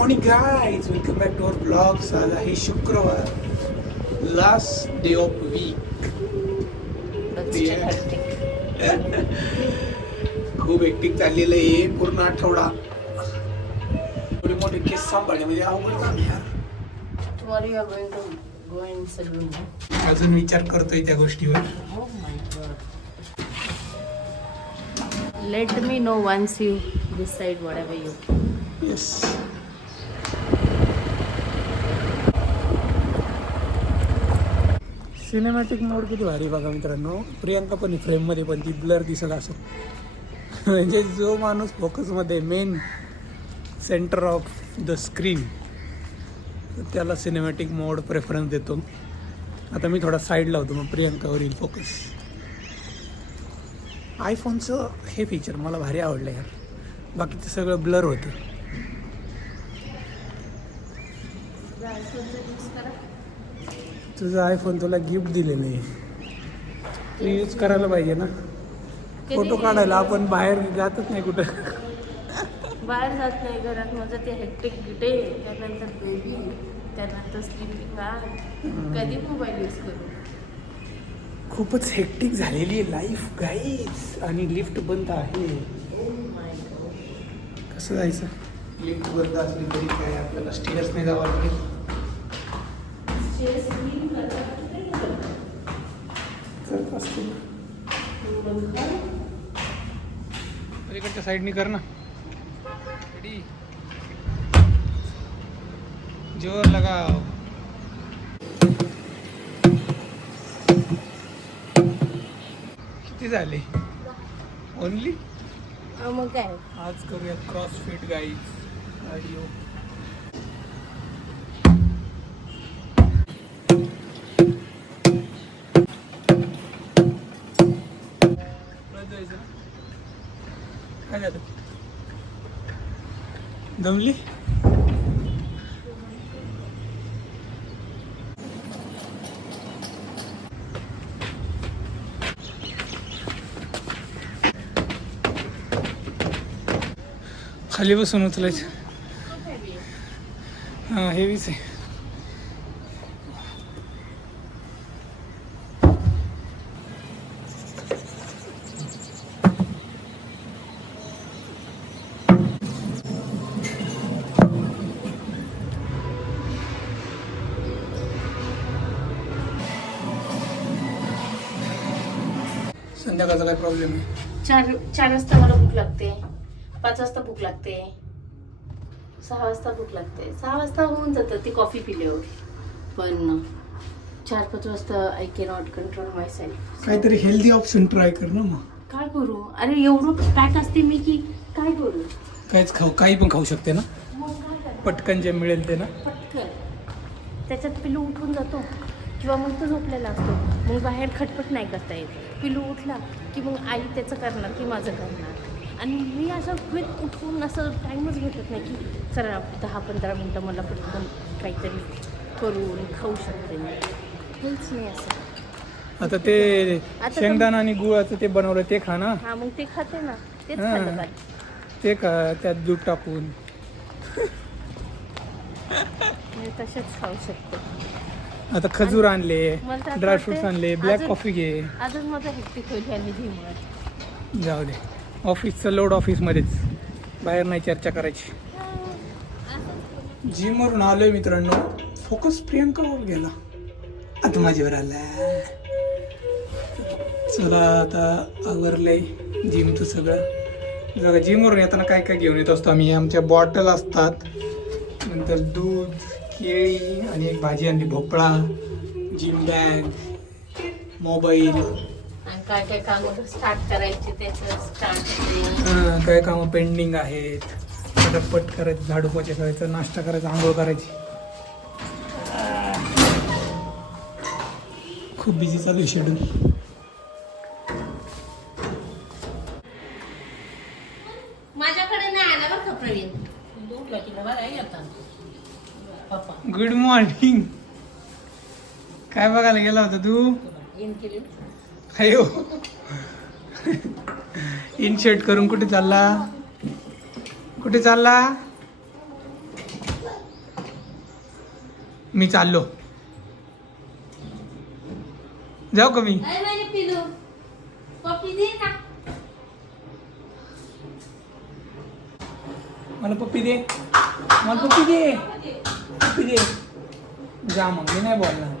Morning guys, welcome back to our blogs. आज आहे शुक्रवार, लास्ट डे ऑफ वीक. खूप हेक्टिक चाललेलं आहे पूर्ण आठवडा. थोडे मोठे केस सांभाळण्यामध्ये अवघड काम आहे यार. Tomorrow you are going to go in saloon, no? अजून विचार करतोय त्या गोष्टीवर. Oh my god. Let me know once you decide whatever you. Yes. Cinematic mode किती भारी बघा मित्रांनो. प्रियांका पण फ्रेम मध्ये पण ती ब्लर दिसत असत. म्हणजे जो माणूस फोकसमध्ये main centre of the screen त्याला सिनेमॅटिक मोड प्रेफरन्स देतो. आता मी थोडा साईड लावतो मग प्रियांकावर येईल फोकस. आयफोनचं हे फीचर मला भारी आवडलं यार. बाकीचं सगळं ब्लर होतं. तुझा आयफोन तुला गिफ्ट दिले नाही, तू यूज करायला पाहिजे ना. फोटो काढायला आपण बाहेर जातच नाही कुठं. बाहेर जात नाही, घरात माझं ते हेक्टिक डे, त्यानंतर बेबी, त्यानंतर स्लीपिंग आवर. कधी मोबाईल यूज करू. खूपच हेक्टिक झालेली आहे लाईफ गाईज. आणि लिफ्ट बंद आहे. कसं जायचं. लिफ्ट बंद असली तरी काय आपल्याला स्टेअर्स नाही जावं लागेल. करत असते पलीकडच्या साईडनी कर ना. रेडी, जोर लगाव. किती झाले ओनली. मग काय आज करूया क्रॉसफिट गाईज. ऑडिओ काय झालं. दमली. खाली बसून उचलायचं. हां हेवीच आहे. संध्याकाळचा काय प्रॉब्लेम आहे. 4 वाजता मला भूक लागते, 5 वाजता भूक लागते, 6 वाजता भूक लागते. 6 वाजता होऊन जातं ती कॉफी पिल्यावर. पण 4-5 वाजता I cannot control my self. काहीतरी हेल्दी ऑप्शन ट्राय कर ना. मग काय करू. अरे एवढं पॅक असते मी की काय करू. काहीच खाऊ, काही पण खाऊ शकते ना. मग काय करायचं? पटकन जे मिळेल ते ना. पटकन त्याच्यात पिलू उठून जातो किंवा मग तो झोपलेला असतो. मग बाहेर खटपट नाही करता येत. पिलू उठला की मग आई त्याचं करणार की माझं करणार. आणि मी असं क्विक उठून असं टाईमच भेटत नाही की चला 10-15 मिनटं मला पटकन काहीतरी करून खाऊ शकते मी. हेच नाही असं. आता ते शेंगदाणा आणि गुळाचं ते बनवलं ते खा ना. हां मग ते खाते ना. तेच हां. खातं काय. ते खा, त्यात दूध टाकून. मी तसेच खाऊ शकते. आता खजूर आणले, मला तर ड्रायफ्रुट्स वाटते आणले, ब्लॅक अजून- कॉफी घे. अजून माझं हेक्टिक होईल या निधीमुळे. जाऊ दे. ऑफिसचं लोड ऑफिसमध्येच, बाहेर नाही चर्चा करायची. जिमवरून आलोय मित्रांनो. फोकस प्रियांकावर गेला, आता माझ्यावर आला. चला आता आवरलंय जिमचं सगळं. बघा जिमवरून येताना काय काय घेऊन येत असतो आम्ही. आमच्या बॉटल असतात, नंतर दूध, केळी आणि एक भाजी आणली भोपळा, जिम बॅग, मोबाईल. आणि काय काय काम स्टार्ट करायचे त्याचं स्टार्ट. काय कामं पेंडिंग आहेत. पटपट करायचं, झाडू पोछा करायचं, नाश्ता करायचा, आंघोळ करायची. खूप बिझी चालू आहे शेड्यूल. माझ्याकडे नाही आला बरं का प्रवीण. Good morning. काय बघायला गेला होता तू. अयो इन शर्ट करून कुठे चालला. कुठे चालला. मी चाललो. जाऊ का मी? मला पप्पी दे. मला पप्पी दे. पप्पी दे. जा मग, मी नाही बोलणार.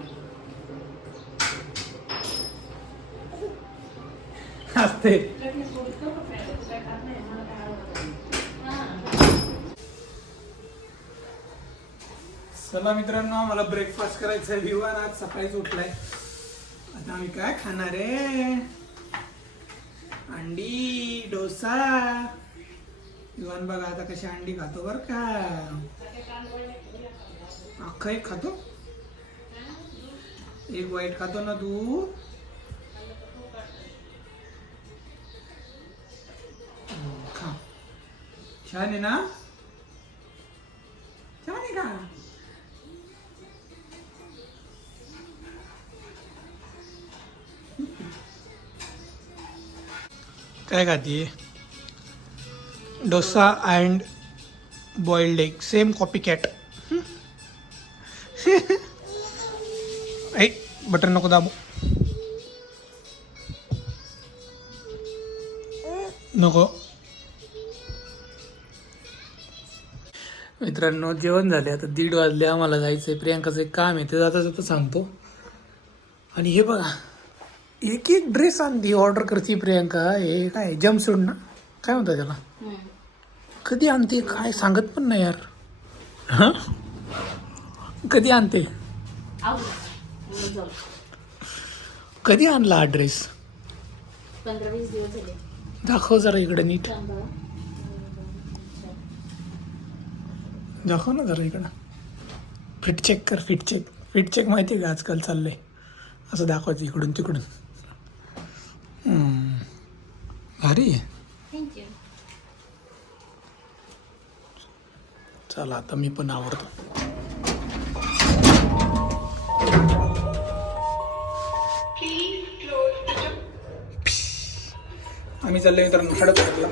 असते. चला मित्रांनो, मला ब्रेकफास्ट करायचा आहे. विवान आज सकाळीच उठलाय. आता आम्ही काय खाणार आहे? अंडी, डोसा. विवान बघा आता कशी अंडी खातो बर का. अख्खा एक खातो. एक वाईट खातो ना तू. खा. छान आहे ना. छान आहे का. काय खातीये? Dosa and boiled egg, same copy cat. Butter नको दाबू. नको. मित्रांनो जेवण झाले. आता 1:30 वाजले. आम्हाला जायचंय. प्रियांकाचं एक काम आहे, ते जाता जाता सांगतो. आणि हे बघा, एक एक ड्रेस आणली, ऑर्डर करते प्रियांका. हे काय जम्पसूट ना, काय म्हणतात त्याला? कधी आणते काय सांगत पण नाही यार. हा, कधी आणते? कधी आणला हा ड्रेस? 15-20 दिवस झाले. दाखव जरा इकडे नीट. दाखव ना जरा इकडं. फिट चेक कर. Fit check. फिट चेक माहिती आहे का आजकाल चाललंय असं दाखवायचं इकडून तिकडून. भारी आहे. थँक्यू. चला आता मी पण आवडतो. आम्ही चाललोय मित्रांनो हडपसरला.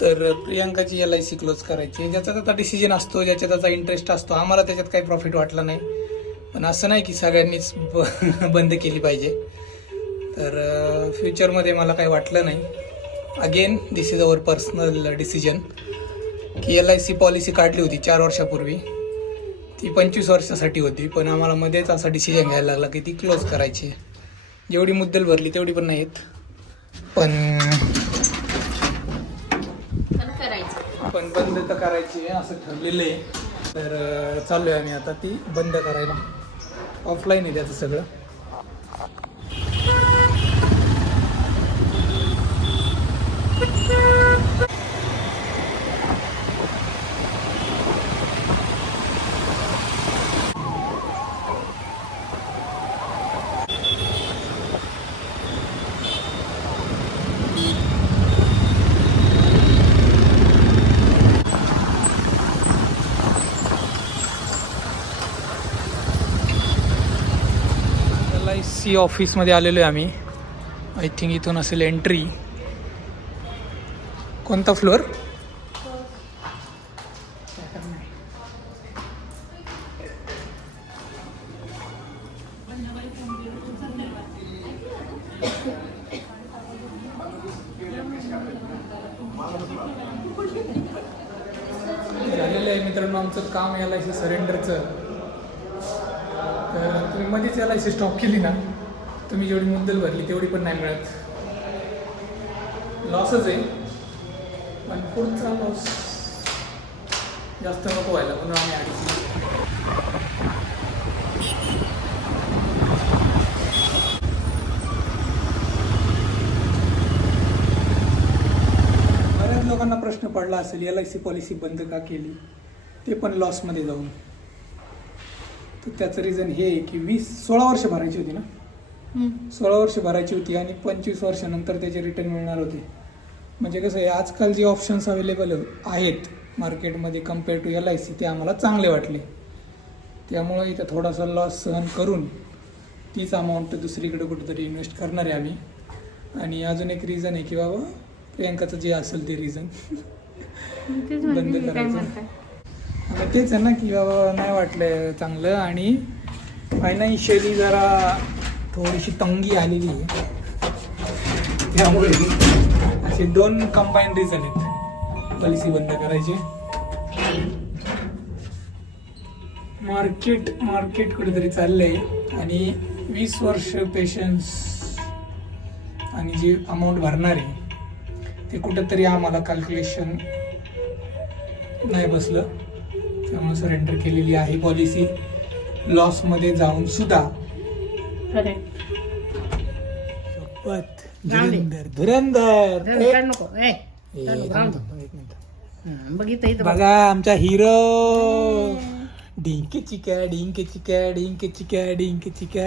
तर प्रियांकाची LIC क्लोज करायची. ज्याचा त्याचा डिसिजन असतो, ज्याच्या त्याचा इंटरेस्ट असतो. आम्हाला त्याच्यात काही प्रॉफिट वाटला नाही, पण असं नाही की सगळ्यांनीच बंद केली पाहिजे. तर फ्युचरमध्ये मला काही वाटलं नाही. Again this is our personal decision की LIC पॉलिसी काढली होती 4 वर्षापूर्वी. ती 25 वर्षासाठी होती, पण आम्हाला मध्येच असा डिसिजन घ्यायला लागला की ती क्लोज करायची. जेवढी मुद्दल भरली तेवढी पण नाही येत, पण बंद तर करायची आहे असं ठरलेलं आहे. तर चालू आहे आम्ही आता ती बंद करायला. ऑफलाईन आहे त्याचं सगळं. LIC ऑफिसमध्ये आलेलो आहे आम्ही. आय थिंक इथून असेल एंट्री. कोणता फ्लोअर? झालेलं आहे मित्रांनो आमचं काम LIC सरेंडरचं. तर तुम्ही मध्येच LIC स्टॉप केली ना, तुम्ही जेवढी मुद्दल भरली तेवढी पण नाही मिळत. लॉसच आहे, पण पुढचा लॉस जास्त नको व्हायला म्हणून आम्ही अडीच. बऱ्याच लोकांना प्रश्न पडला असेल LIC पॉलिसी बंद का केली, ते पण लॉसमध्ये जाऊन. तर त्याचं रिझन हे आहे की 16 वर्ष भरायची होती ना. 16 वर्ष भरायची होती आणि 25 वर्षानंतर त्याचे रिटर्न मिळणार होते. म्हणजे कसं आहे, आजकाल जे ऑप्शन्स अवेलेबल आहेत मार्केटमध्ये कम्पेअर टू LIC ते आम्हाला चांगले वाटले. त्यामुळं इथं थोडासा लॉस सहन करून तीच अमाऊंट दुसरीकडे कुठेतरी इन्व्हेस्ट करणार आहे आम्ही. आणि अजून एक रिझन आहे की बाबा प्रियांकाचं जे असेल ते रिझन बंद करायचं. मग तेच आहे ना की बाबा नाही वाटलं चांगलं आणि फायनान्शियली जरा थोडीशी तंगी आलेली आहे. त्यामुळे असे 2 कंबाईन रिझन आहेत पॉलिसी बंद करायची. मार्केट कुठेतरी चाललंय आणि 20 वर्ष पेशन्स आणि जी अमाऊंट भरणार आहे ते कुठंतरी आम्हाला कॅल्क्युलेशन नाही बसलं. त्यामुळे सरेंडर केलेली आहे पॉलिसी लॉसमध्ये जाऊन सुद्धा. धुरंधर नको बघितलं बघा आमचा हिरो. डिंके चिक्या डिंके चिक्या डिंके चिक्या डिंके चिक्या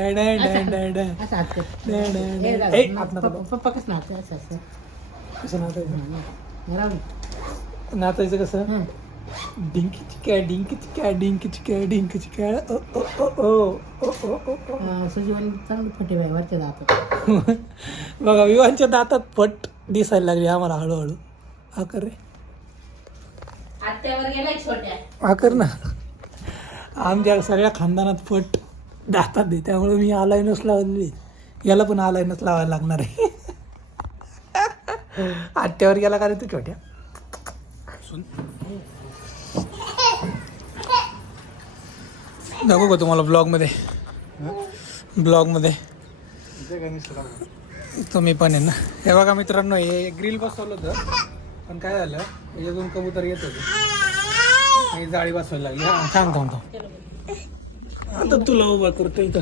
नाचायचं कसं? डिंकी चिक्या डिंकी चिक्या डिंकी चिक्या डिंकी चिक्या चांगली फटी वरच्या दातात. बघा विवाहांच्या दातात फट दिसायला लागली आम्हाला हळूहळू. हा कर रे आत्यावर गेलाय छोट्या. हा कर ना. आमच्या सगळ्या खानदानात फट दातात दे त्यामुळे मी आलायनस लावली. याला पण आलायनस लावायला लागणार आहे. आत्यावर गेला का रे तू छोट्या? दाखवू का तुम्हाला ब्लॉगमध्ये तुम्ही पण आहे ना. हे बघा मित्रांनो हे ग्रिल बसवलं होतं पण काय झालं याच्यातून कबूतर येत होते आणि जाळी बसवायला लागली. हा थांब आता तुला उभा करतोय तर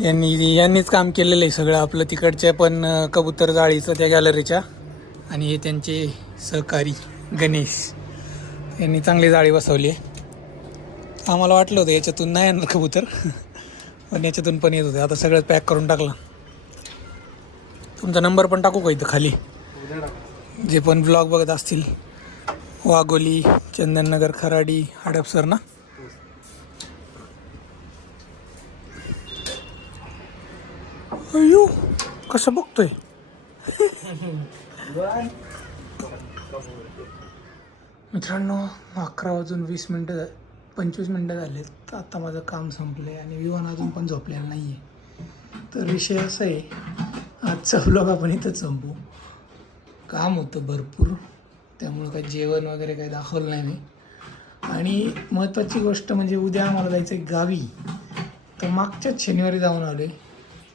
यांनीच काम केलेलं आहे सगळं आपलं तिकडच्या पण कबूतर जाळीचं त्या गॅलरीच्या. आणि हे त्यांचे सहकारी गणेश यांनी चांगली जाळी बसवली आहे. आम्हाला वाटलं होतं याच्यातून नाही येणार कबूतर पण याच्यातून पण येत होते. आता सगळं पॅक करून टाकलं. तुमचा नंबर पण टाकू का इथं खाली जे पण ब्लॉग बघत असतील. वाघोली, चंदननगर, खराडी, हडपसर ना. अयो कसं बघतोय. मित्रांनो 11:20 25 मिनटं झाले. आता माझं काम संपलं आहे आणि विवान अजून पण झोपलेलं नाही आहे. तर विषय असा आहे आजचा व्लॉग आपण इथंच संपू. काम होतं भरपूर त्यामुळं काही जेवण वगैरे काही दाखवलं नाही मी. आणि महत्त्वाची गोष्ट म्हणजे उद्या आम्हाला जायचं आहे गावी. तर मागच्याच शनिवारी जाऊन आलो आहे.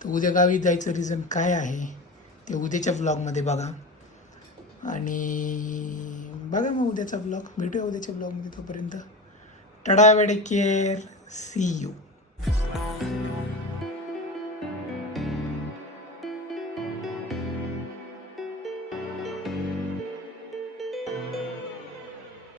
तर उद्या गावी जायचं रिझन काय आहे ते उद्याच्या ब्लॉगमध्ये बघा. आणि बघा मग उद्याचा ब्लॉग. भेटूया उद्याच्या ब्लॉगमध्ये. तोपर्यंत टडा वेडे केअर. C you.